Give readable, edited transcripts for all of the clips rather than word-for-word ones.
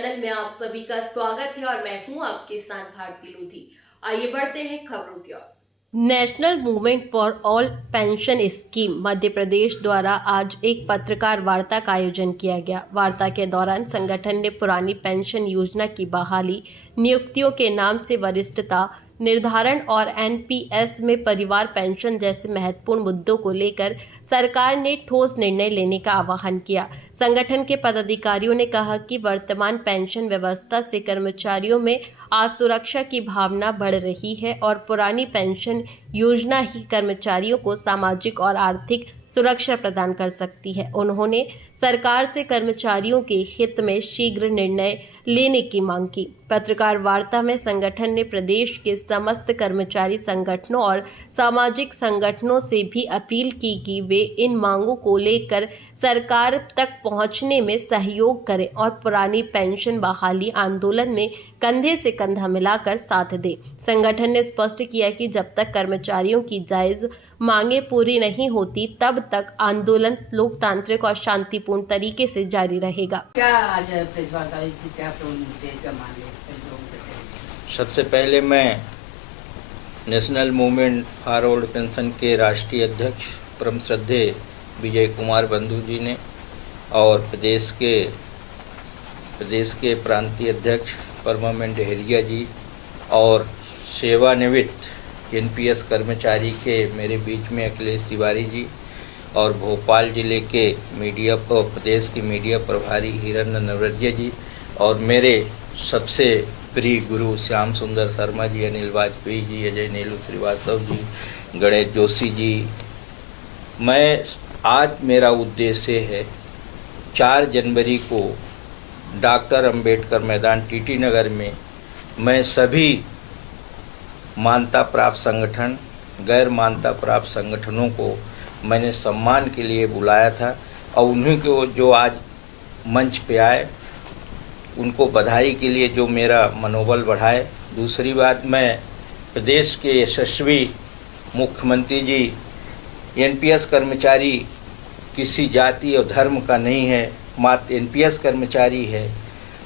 Channel में आप सभी का स्वागत है और मैं हूं आपके साथ भारती लोधी। आइए बढ़ते हैं खबरों की ओर। National movement for all pension scheme Madhya Pradesh द्वारा आज एक पत्रकार वार्ता का आयोजन किया गया। वार्ता के दौरान संगठन ने पुरानी पेंशन योजना की बहाली, नियुक्तियों के नाम से वरिष्ठता निर्धारण और एनपीएस में परिवार पेंशन जैसे महत्वपूर्ण मुद्दों को लेकर सरकार ने ठोस निर्णय लेने का आह्वान किया। संगठन के पदाधिकारियों ने कहा कि वर्तमान पेंशन व्यवस्था से कर्मचारियों में असुरक्षा की भावना बढ़ रही है और पुरानी पेंशन योजना ही कर्मचारियों को सामाजिक और आर्थिक सुरक्षा प्रदान कर सकती है। उन्होंने सरकार से कर्मचारियों के हित में शीघ्र निर्णय लेने की मांग की। पत्रकार वार्ता में संगठन ने प्रदेश के समस्त कर्मचारी संगठनों और सामाजिक संगठनों से भी अपील की कि वे इन मांगों को लेकर सरकार तक पहुंचने में सहयोग करें और पुरानी पेंशन बहाली आंदोलन में कंधे से कंधा मिलाकर साथ दें। संगठन ने स्पष्ट किया कि जब तक कर्मचारियों की जायज मांगे पूरी नहीं होती तब तक आंदोलन लोकतांत्रिक और शांतिपूर्ण तरीके से जारी रहेगा। क्या आज प्रेस वार्ता हुई थी, क्या मांगे? सबसे पहले मैं national movement for old pension के राष्ट्रीय अध्यक्ष परम श्रद्धेय विजय कुमार बंधु जी ने और प्रदेश के प्रांतीय अध्यक्ष परमामेंट हेरिया जी और सेवानिवृत्त एनपीएस कर्मचारी के मेरे बीच में अखिलेश तिवारी जी और भोपाल जिले के मीडिया प्रदेश के मीडिया प्रभारी हिरण्य नवरज्य जी और मेरे सबसे प्रिय गुरु श्याम सुंदर शर्मा जी, अनिल वाजपेयी जी, अजय नीलू श्रीवास्तव जी, गणेश जोशी जी। मैं आज मेरा उद्देश्य है 4 जनवरी को डॉक्टर अंबेडकर मैदान टीटी नगर में मैं सभी मान्यता प्राप्त संगठन, गैर मान्यता प्राप्त संगठनों को मैंने सम्मान के लिए बुलाया था और उन्हीं को जो आज मंच पे आए उनको बधाई के लिए जो मेरा मनोबल बढ़ाए। दूसरी बात, मैं प्रदेश के यशस्वी मुख्यमंत्री जी, एनपीएस कर्मचारी किसी जाति और धर्म का नहीं है, मात्र एनपीएस कर्मचारी है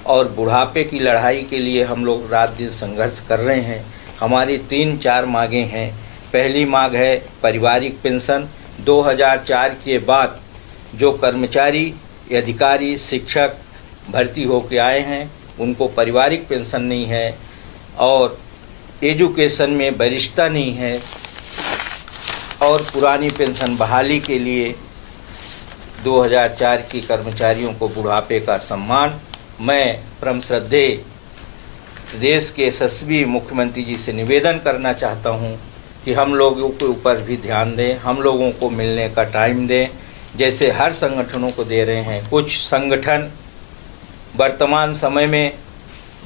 और बुढ़ापे की लड़ाई के लिए हम लोग रात दिन संघर्ष कर रहे हैं। हमारी 3-4 मांगें हैं। पहली मांग है पारिवारिक पेंशन। 2004 के बाद जो कर्मचारी, अधिकारी, शिक्षक भर्ती होकर आए हैं उनको पारिवारिक पेंशन नहीं है और एजुकेशन में वरिष्ठता नहीं है और पुरानी पेंशन बहाली के लिए 2004 की कर्मचारियों को बुढ़ापे का सम्मान। मैं परम श्रद्धेय देश के यशस्वी मुख्यमंत्री जी से निवेदन करना चाहता हूं कि हम लोगों के ऊपर भी ध्यान दें, हम लोगों को मिलने का टाइम दें जैसे हर संगठनों को दे रहे हैं। कुछ संगठन वर्तमान समय में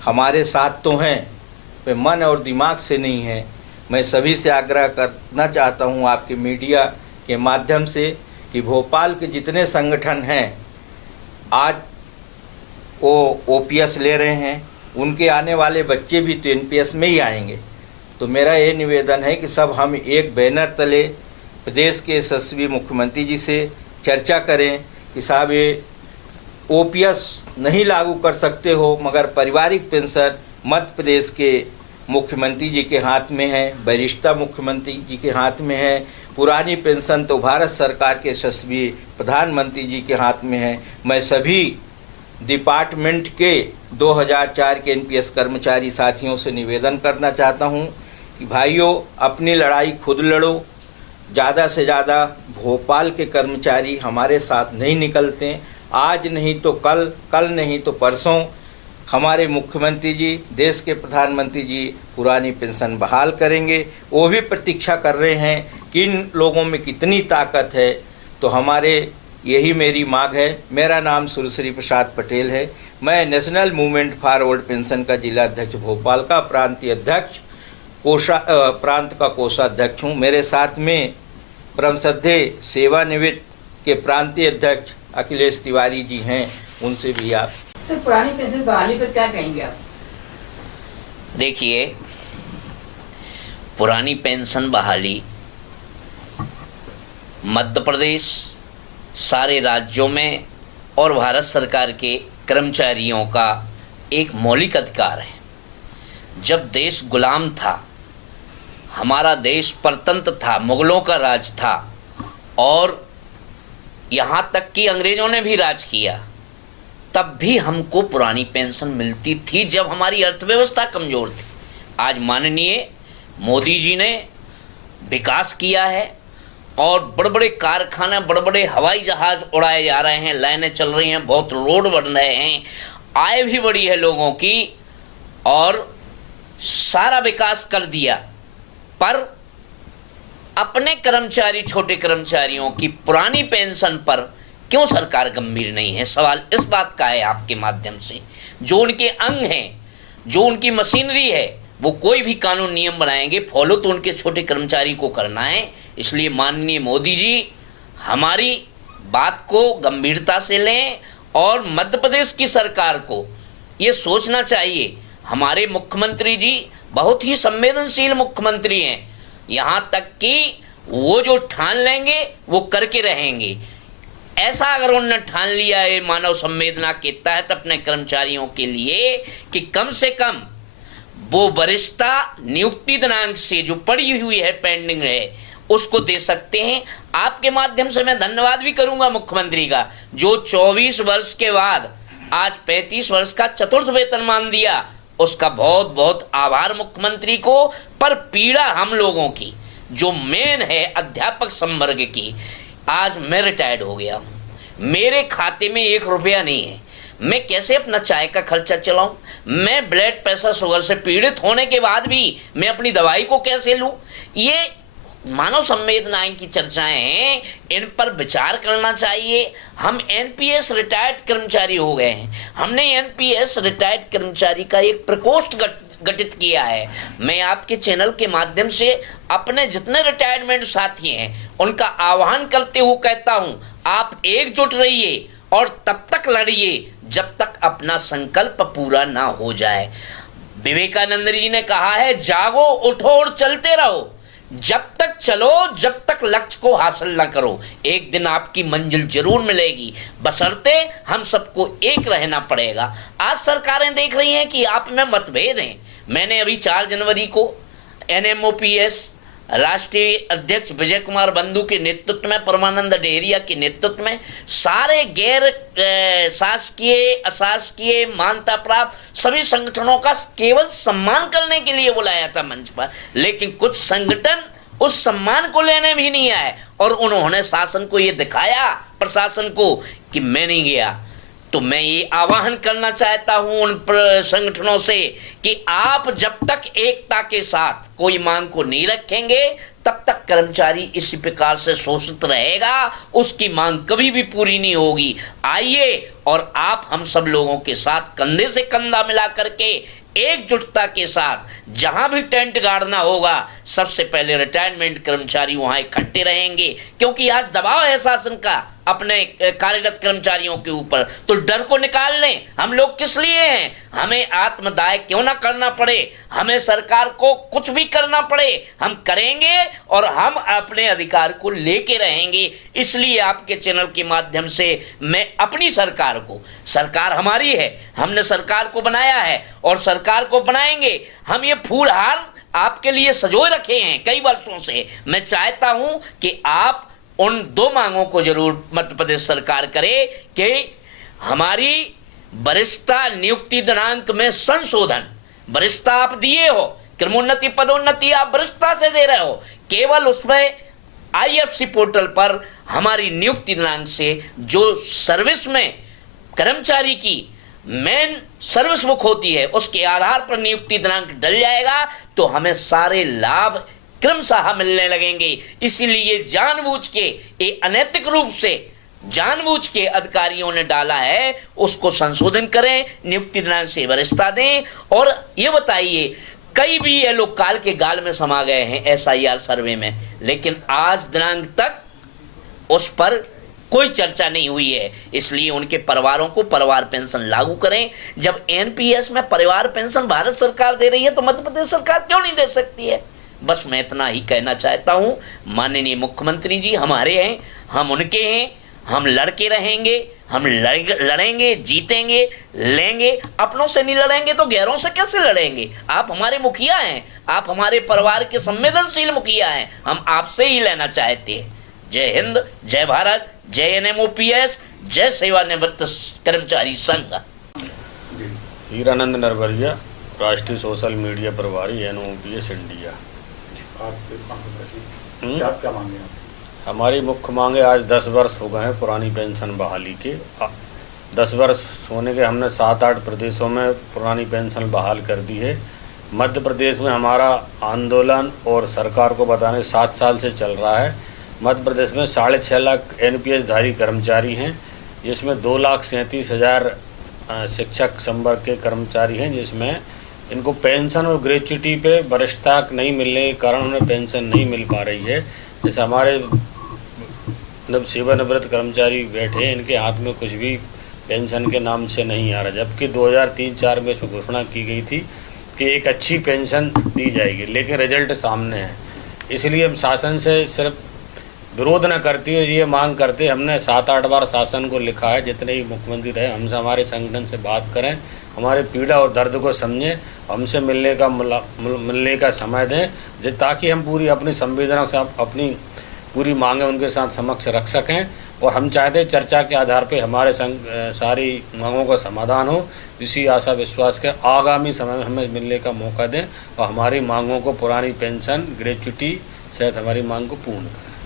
हमारे साथ तो हैं, वे मन और दिमाग से नहीं हैं। मैं सभी से आग्रह करना चाहता हूं आपके मीडिया के माध्यम से कि भोपाल के जितने संगठन हैं आज वो ओपीएस ले रहे हैं, उनके आने वाले बच्चे भी तो एनपीएस में ही आएंगे। तो मेरा ये निवेदन है कि सब हम एक बैनर तले प्रदेश के यशस्वी मुख्यमंत्री जी से चर्चा करें कि साहब ये ओपीएस नहीं लागू कर सकते हो मगर पारिवारिक पेंशन मध्य प्रदेश के मुख्यमंत्री जी के हाथ में है, वरिष्ठता मुख्यमंत्री जी के हाथ में है, पुरानी पेंशन तो भारत सरकार के यशस्वी प्रधानमंत्री जी के हाथ में है। मैं सभी डिपार्टमेंट के 2004 के एनपीएस कर्मचारी साथियों से निवेदन करना चाहता हूं कि भाइयों अपनी लड़ाई खुद लड़ो। ज़्यादा से ज़्यादा भोपाल के कर्मचारी हमारे साथ नहीं निकलते। आज नहीं तो कल, कल नहीं तो परसों हमारे मुख्यमंत्री जी, देश के प्रधानमंत्री जी पुरानी पेंशन बहाल करेंगे। वो भी प्रतीक्षा कर रहे हैं कि इन लोगों में कितनी ताकत है। तो हमारे यही मेरी मांग है। मेरा नाम सुरश्री प्रसाद पटेल है। मैं national movement for old pension का जिला अध्यक्ष भोपाल का, प्रांतीय अध्यक्ष प्रांत का कोषाध्यक्ष हूँ। मेरे साथ में परम श्रद्धेय सेवानिवृत्त के प्रांतीय अध्यक्ष अखिलेश तिवारी जी हैं, उनसे भी आप। सर, पुरानी पेंशन बहाली पर क्या कहेंगे आप? देखिए, पुरानी पेंशन बहाली मध्य प्रदेश, सारे राज्यों में और भारत सरकार के कर्मचारियों का एक मौलिक अधिकार है। जब देश गुलाम था, हमारा देश परतंत्र था, मुगलों का राज था और यहाँ तक कि अंग्रेज़ों ने भी राज किया, तब भी हमको पुरानी पेंशन मिलती थी जब हमारी अर्थव्यवस्था कमज़ोर थी। आज माननीय मोदी जी ने विकास किया है और बड़े बड़े कारखाने, बड़े बड़े हवाई जहाज़ उड़ाए जा रहे हैं, लाइनें चल रही हैं, बहुत रोड बन रहे हैं, आय भी बढ़ी है लोगों की और सारा विकास कर दिया। पर अपने कर्मचारी, छोटे कर्मचारियों की पुरानी पेंशन पर क्यों सरकार गंभीर नहीं है? सवाल इस बात का है आपके माध्यम से। जो उनके अंग हैं, जो उनकी मशीनरी है, वो कोई भी कानून नियम बनाएंगे, फॉलो तो उनके छोटे कर्मचारी को करना है। इसलिए माननीय मोदी जी हमारी बात को गंभीरता से लें और मध्य प्रदेश की सरकार को ये सोचना चाहिए। हमारे मुख्यमंत्री जी बहुत ही संवेदनशील मुख्यमंत्री हैं, यहाँ तक कि वो जो ठान लेंगे वो करके रहेंगे। ऐसा अगर उन्होंने ठान लिया है मानव संवेदना के तहत अपने कर्मचारियों के लिए कि कम से कम वो वरिष्ठता नियुक्ति दिनांक से जो पड़ी हुई है, पेंडिंग है, उसको दे सकते हैं। आपके माध्यम से मैं धन्यवाद भी करूंगा मुख्यमंत्री का, जो 24 वर्ष के बाद आज 35 वर्ष का चतुर्थ वेतनमान दिया, उसका बहुत बहुत आभार मुख्यमंत्री को। पर पीड़ा हम लोगों की जो मेन है अध्यापक संवर्ग की, आज मैं रिटायर्ड हो गया हूँ, मेरे खाते में 1 रुपया नहीं है, मैं कैसे अपना चाय का खर्चा चलाऊं? मैं ब्लड प्रेशर शुगर से पीड़ित होने के बाद भी मैं अपनी दवाई को कैसे लूं? ये मानव संवेदनाएं की चर्चाएं हैं, इन पर विचार करना चाहिए। हम एनपीएस रिटायर्ड कर्मचारी हो गए हैं, हमने एनपीएस रिटायर्ड कर्मचारी का एक प्रकोष्ठ गठित किया है। मैं आपके चैनल के माध्यम से अपने जितने रिटायरमेंट साथी हैं उनका आह्वान करते हुए कहता हूं, आप एकजुट रहिए और तब तक लड़िए जब तक अपना संकल्प पूरा ना हो जाए। विवेकानंद जी ने कहा है, जागो, उठो और चलते रहो, जब तक चलो जब तक लक्ष्य को हासिल ना करो। एक दिन आपकी मंजिल जरूर मिलेगी, बशर्ते हम सबको एक रहना पड़ेगा। आज सरकारें देख रही हैं कि आप में मतभेद हैं। मैंने अभी 4 जनवरी को एनएमओपीएस राष्ट्रीय अध्यक्ष विजय कुमार बंधु के नेतृत्व में, परमानंद डेहरिया के नेतृत्व में सारे गैर शासकीय, अशासकीय, मान्यता प्राप्त सभी संगठनों का केवल सम्मान करने के लिए बुलाया था मंच पर, लेकिन कुछ संगठन उस सम्मान को लेने भी नहीं आए और उन्होंने शासन को ये दिखाया, प्रशासन को, कि मैं नहीं गया। तो मैं ये आह्वान करना चाहता हूं उन संगठनों से कि आप जब तक एकता के साथ कोई मांग को नहीं रखेंगे तब तक कर्मचारी इसी प्रकार से शोषित रहेगा, उसकी मांग कभी भी पूरी नहीं होगी। आइए और आप हम सब लोगों के साथ कंधे से कंधा मिला करके एकजुटता के साथ जहां भी टेंट गाड़ना होगा, सबसे पहले रिटायरमेंट कर्मचारी वहां इकट्ठे रहेंगे, क्योंकि आज दबाव है शासन का अपने कार्यरत कर्मचारियों के ऊपर। तो डर को निकाल लें, हम लोग किस लिए हैं, हमें आत्मदाय क्यों ना करना पड़े, हमें सरकार को कुछ भी करना पड़े हम करेंगे और हम अपने अधिकार को लेके रहेंगे। इसलिए आपके चैनल के माध्यम से मैं अपनी सरकार को, सरकार हमारी है, हमने सरकार को बनाया है और सरकार को बनाएंगे। हम ये फूल हार आपके लिए संजोए रखे हैं कई वर्षों से। मैं चाहता हूं कि आप उन 2 मांगों को जरूर मध्य प्रदेश सरकार करे कि हमारी वरिष्ठता नियुक्ति दिनांक में संशोधन, वरिष्ठता आप दिए हो, क्रमोन्नति पदोन्नति आप वरिष्ठता से दे रहे हो, केवल उसमें आईएफसी पोर्टल पर हमारी नियुक्ति दिनांक से जो सर्विस में कर्मचारी की मेन सर्विस बुक होती है उसके आधार पर नियुक्ति दिनांक डल जाएगा, तो हमें सारे लाभ क्रमशः मिलने लगेंगे। इसीलिए जानबूझ के, ये अनैतिक रूप से जानबूझ के अधिकारियों ने डाला है, उसको संशोधन करें, नियुक्ति दिनांक से वरिष्ठता दें। और ये बताइए, कई भी ये लोग काल के गाल में समा गए हैं एसआईआर सर्वे में, लेकिन आज दिनांक तक उस पर कोई चर्चा नहीं हुई है। इसलिए उनके परिवारों को परिवार पेंशन लागू करें। जब एनपीएस में परिवार पेंशन भारत सरकार दे रही है तो मध्य प्रदेश सरकार क्यों नहीं दे सकती है? बस मैं इतना ही कहना चाहता हूं। माननीय मुख्यमंत्री जी हमारे हैं, हम उनके हैं, हम लड़के रहेंगे, हम लड़ेंगे, जीतेंगे, लेंगे। अपनों से नहीं लड़ेंगे तो गैरों से कैसे लड़ेंगे? आप हमारे मुखिया हैं, आप हमारे परिवार के संवेदनशील मुखिया हैं, हम आपसे ही लेना चाहते हैं। जय हिंद, जय भारत, जय NMOPS, जय सेवानिवृत्त कर्मचारी संघ। हीरानंद नरवरिया, राष्ट्रीय सोशल मीडिया प्रभारी NMOPS इंडिया। आप क्या मांगे? हमारी मुख्य मांगे, आज 10 वर्ष हो गए हैं पुरानी पेंशन बहाली के। 10 वर्ष होने के हमने 7-8 प्रदेशों में पुरानी पेंशन बहाल कर दी है। मध्य प्रदेश में हमारा आंदोलन और सरकार को बताने 7 साल से चल रहा है। मध्य प्रदेश में 6.5 लाख NPS धारी कर्मचारी हैं, जिसमें 2,37,000 शिक्षक संवर्ग के कर्मचारी हैं, जिसमें इनको पेंशन और ग्रेच्युटी पे वरिष्ठता नहीं मिलने के कारण उन्हें पेंशन नहीं मिल पा रही है। जैसे हमारे सेवानिवृत्त कर्मचारी बैठे हैं, इनके हाथ में कुछ भी पेंशन के नाम से नहीं आ रहा, जबकि 2003-4 में इसमें घोषणा की गई थी कि एक अच्छी पेंशन दी जाएगी, लेकिन रिजल्ट सामने है। इसलिए हम शासन से सिर्फ विरोध न करती हुए ये मांग करते, हमने 7-8 बार शासन को लिखा है, जितने ही मुख्यमंत्री रहे, हमसे हमारे संगठन से बात करें, हमारे पीड़ा और दर्द को समझें, हमसे मिलने का समय दें, ताकि हम पूरी अपनी संवेदना से अपनी पूरी मांगें उनके साथ समक्ष रख सकें। और हम चाहते हैं चर्चा के आधार पे हमारे सारी मांगों का समाधान हो। इसी आशा विश्वास के आगामी समय में हमें मिलने का मौका दें और हमारी मांगों को, पुरानी पेंशन, ग्रेच्युटी सहित हमारी मांग को पूर्ण करें।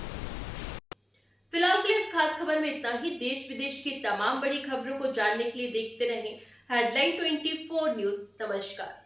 फिलहाल के लिए इस खास खबर में इतना ही। देश विदेश की तमाम बड़ी खबरों को जानने के लिए देखते रहें हेडलाइन 24 न्यूज। नमस्कार।